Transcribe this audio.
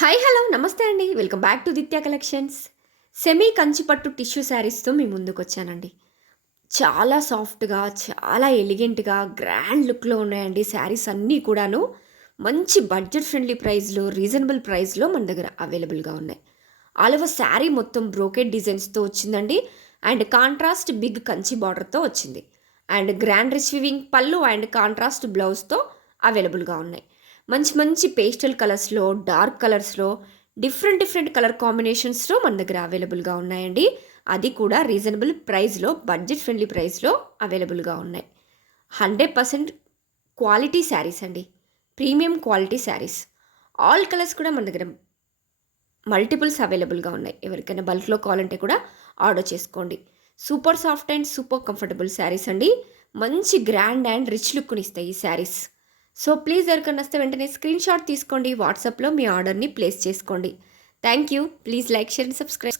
Hi hello నమస్తే అండి. Welcome back to Ditya collections. Semi కంచిపట్టు టిష్యూ శారీస్తో మీ ముందుకు వచ్చానండి. చాలా సాఫ్ట్గా, చాలా ఎలిగెంట్గా, గ్రాండ్ లుక్లో ఉన్నాయండి శారీస్ అన్నీ కూడాను. మంచి బడ్జెట్ ఫ్రెండ్లీ ప్రైస్లో, రీజనబుల్ ప్రైస్లో మన దగ్గర అవైలబుల్గా ఉన్నాయి. ఆల్ ఓవర్ శారీ మొత్తం బ్రోకెడ్ డిజైన్స్తో వచ్చిందండి. అండ్ కాంట్రాస్ట్ బిగ్ కంచి బార్డర్తో వచ్చింది. అండ్ గ్రాండ్ రిసీవింగ్ పళ్ళు అండ్ కాంట్రాస్ట్ బ్లౌజ్తో అవైలబుల్గా ఉన్నాయి. మంచి మంచి పేస్టల్ కలర్స్లో, డార్క్ కలర్స్లో, డిఫరెంట్ డిఫరెంట్ కలర్ కాంబినేషన్స్లో మన దగ్గర అవైలబుల్గా ఉన్నాయండి. అది కూడా రీజనబుల్ ప్రైస్లో, బడ్జెట్ ఫ్రెండ్లీ ప్రైస్లో అవైలబుల్గా ఉన్నాయి. 100% క్వాలిటీ శారీస్ అండి. Premium quality saris. All colours కూడా మన దగ్గర మల్టిపుల్స్ అవైలబుల్గా ఉన్నాయి. ఎవరికైనా బల్క్లో కావాలంటే కూడా ఆర్డర్ చేసుకోండి. Super soft and super comfortable saris అండి. మంచి గ్రాండ్ అండ్ రిచ్ లుక్ని ఇస్తాయి ఈ శారీస్. సో ప్లీజ్ ఎవరికైనా వస్తే వెంటనే స్క్రీన్ షాట్ తీసుకోండి. వాట్సాప్లో మీ ఆర్డర్ని ప్లేస్ చేసుకోండి. Thank you. Please like, share and subscribe.